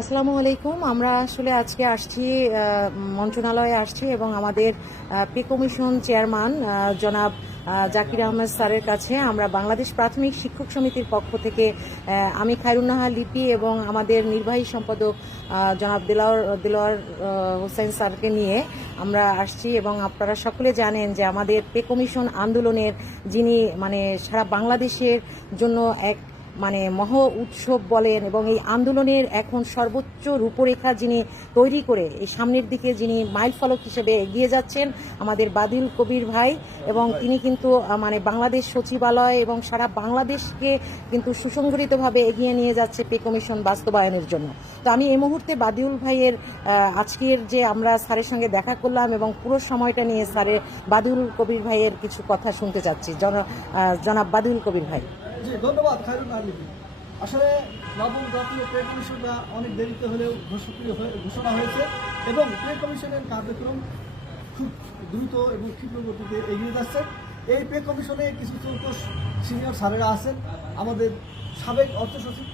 আসসালামু আলাইকুম। আমরা আসলে আজকে আসছি মন্ত্রণালয়ে আসছি এবং আমাদের পে কমিশন চেয়ারম্যান জনাব জাকির আহমেদ স্যারের কাছে আমরা বাংলাদেশ প্রাথমিক শিক্ষক সমিতির পক্ষ থেকে আমি খায়রুন্নাহা লিপি এবং আমাদের নির্বাহী সম্পাদক জনাব দিলাওয়ার দিলাওয়ার হোসেন স্যারকে নিয়ে আমরা আসছি এবং আপনারা সকলে জানেন যে আমাদের পে কমিশন আন্দোলনের যিনি মানে সারা বাংলাদেশের জন্য এক মানে মহ উৎসব বলেন এবং এই আন্দোলনের এখন সর্বোচ্চ রূপরেখা যিনি তৈরি করে, এই সামনের দিকে যিনি মাইল ফলক হিসেবে এগিয়ে যাচ্ছেন, আমাদের বাদিল কবির ভাই এবং তিনি কিন্তু মানে বাংলাদেশ সচিবালয় এবং সারা বাংলাদেশকে কিন্তু সুসংগঠিতভাবে এগিয়ে নিয়ে যাচ্ছে পে কমিশন বাস্তবায়নের জন্য। তো আমি এই মুহূর্তে বাদিউল ভাইয়ের আজকের যে আমরা স্যারের সঙ্গে দেখা করলাম এবং পুরো সময়টা নিয়ে স্যারের বাদিউল কবির ভাইয়ের কিছু কথা শুনতে চাচ্ছি। জন- জনাব বাদিউল কবির ভাই। জি, ধন্যবাদ, খায়রুল আলমী আসলে নবম জাতীয় পে কমিশনটা অনেক দেরিতে হলেও ঘোষণা হয়ে- হয়েছে এবং পে কমিশনের কার্যক্রম খুব দ্রুত এবং ক্ষিপ্র গতিতে এগিয়ে যাচ্ছে। এই পে কমিশনে কিছু চৌকস সিনিয়র স্যারেরা আছেন। আমাদের সাবেক অর্থ সচিব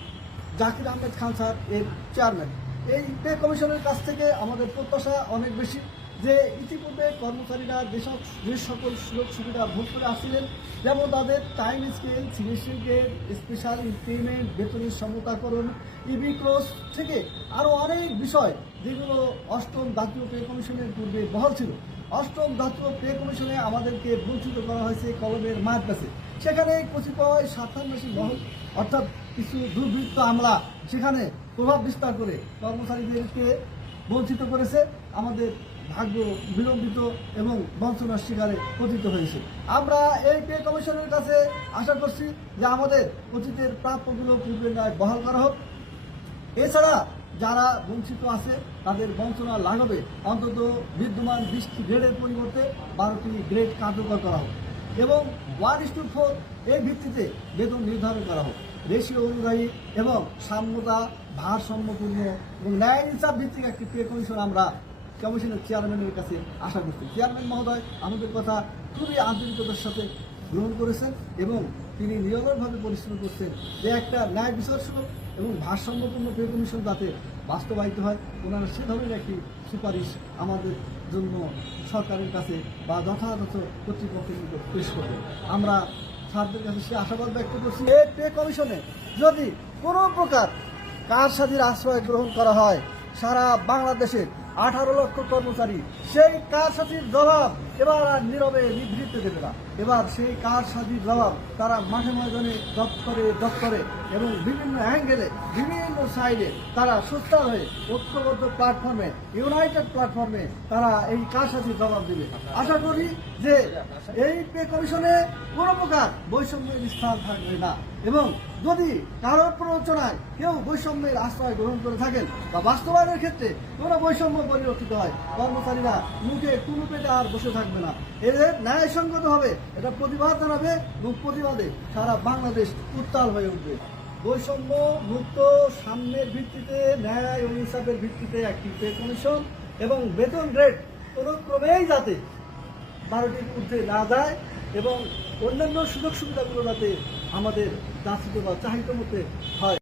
জাকির আহমেদ খান স্যার, এর চেয়ারম্যান এই পে কমিশনের কাছ থেকে আমাদের প্রত্যাশা অনেক বেশি। যে ইতিপূর্বে কর্মচারীরা যেসব যে সকল সুযোগ সুবিধা ভোগ করে আসছিলেন, যেমন তাদের time scale signature gate special increment বেতনের সমতাকরণ ইবি ক্লোজ থেকে আরও অনেক বিষয় যেগুলো অষ্টম জাতীয় পে কমিশনের পূর্বে বহাল ছিল। অষ্টম জাতীয় পে কমিশনে আমাদেরকে বঞ্চিত করা হয়েছে কলমের মাঠ কাছে সেখানে কচিপাওয়ায় সাতান্নশী মহল অর্থাৎ কিছু দুর্বৃত্ত আমলা সেখানে প্রভাব বিস্তার করে কর্মচারীদেরকে বঞ্চিত করেছে। আমাদের ভাগ্য বিলম্বিত এবং বঞ্চনার শিকারে পতিত হয়েছে। আমরা এই পে কমিশনের কাছে আশা করছি যে আমাদের অতীতের প্রাপ্যগুলো পূর্বের ন্যায় বহাল করা হোক। এছাড়া যারা বঞ্চিত আছে, তাদের বঞ্চনা লাঘবে। অন্তত বিদ্যমান বিশটি গ্রেডের পরিবর্তে বারোটি গ্রেড কার্যকর করা হোক এবং ওয়ান ইস টু ফোর এর ভিত্তিতে বেতন নির্ধারণ করা হোক। রেশিও অনুযায়ী এবং সাম্যতা ভারসাম্যপূর্ণ এবং ন্যায় ইনসাফ ভিত্তিক একটি পে কমিশন আমরা কমিশনের চেয়ারম্যানের কাছে আশা করছি। চেয়ারম্যান মহোদয় আমাদের কথা খুবই আন্তরিকতার সাথে গ্রহণ করেছেন এবং তিনি নিরন্তরভাবে পরিশ্রম করছেন যে একটা ন্যায় বিচারস্বরূপ এবং ভারসাম্যপূর্ণ পে কমিশন যাতে বাস্তবায়িত হয়, ওনারা সে ধরনের একটি সুপারিশ আমাদের জন্য সরকারের কাছে বা যথাযথ কর্তৃপক্ষের নিকট পেশ করবেন আমরা স্যারদের কাছে সে আশাবাদ ব্যক্ত করছি, এই পে কমিশনে যদি কোনো প্রকার কারসাজির আশ্রয় গ্রহণ করা হয়, সারা বাংলাদেশের আঠারো লক্ষ কর্মচারী। সেই কারসাজির জবাব এবার আর নীরবে নিভৃতে দেবে না। এবার সেই কার কারসাজির জবাব তারা মাঠে ময়দানে দপ্তরে দপ্তরে এবং বিভিন্ন অ্যাঙ্গেলে বিভিন্ন সাইডে তারা সোশ্যাল হয়ে ঐক্যবদ্ধ প্ল্যাটফর্মে ইউনাইটেড প্ল্যাটফর্মে তারা এই কার কারসাজির জবাব দেবে। আশা করি যে এই পে কমিশনে কোনো প্রকার বৈষম্যের স্থান থাকবে না এবং যদি কারোর প্ররোচনায় কেউ বৈষম্যের আশ্রয় গ্রহণ করে থাকেন বা বাস্তবায়নের ক্ষেত্রে কোনো বৈষম্য পরিলক্ষিত হয়, কর্মচারীরা মুখে কুলু পেটে আর বসে থাকবে না। এদের ন্যায়সঙ্গত হবে, এটা প্রতিবাদ জানাবে এবং প্রতিবাদে সারা বাংলাদেশ উত্তাল হয়ে উঠবে। বৈষম্য মুক্ত সামনের ভিত্তিতে, ন্যায় ও ইনসাফের ভিত্তিতে একটি পে কমিশন এবং বেতন রেট কোনো ক্রমেই যাতে বারোটির ঊর্ধ্বে না যায় এবং অন্যান্য সুযোগ সুবিধাগুলো যাতে আমাদের যাচিত বা চাহিদা মতে হয়।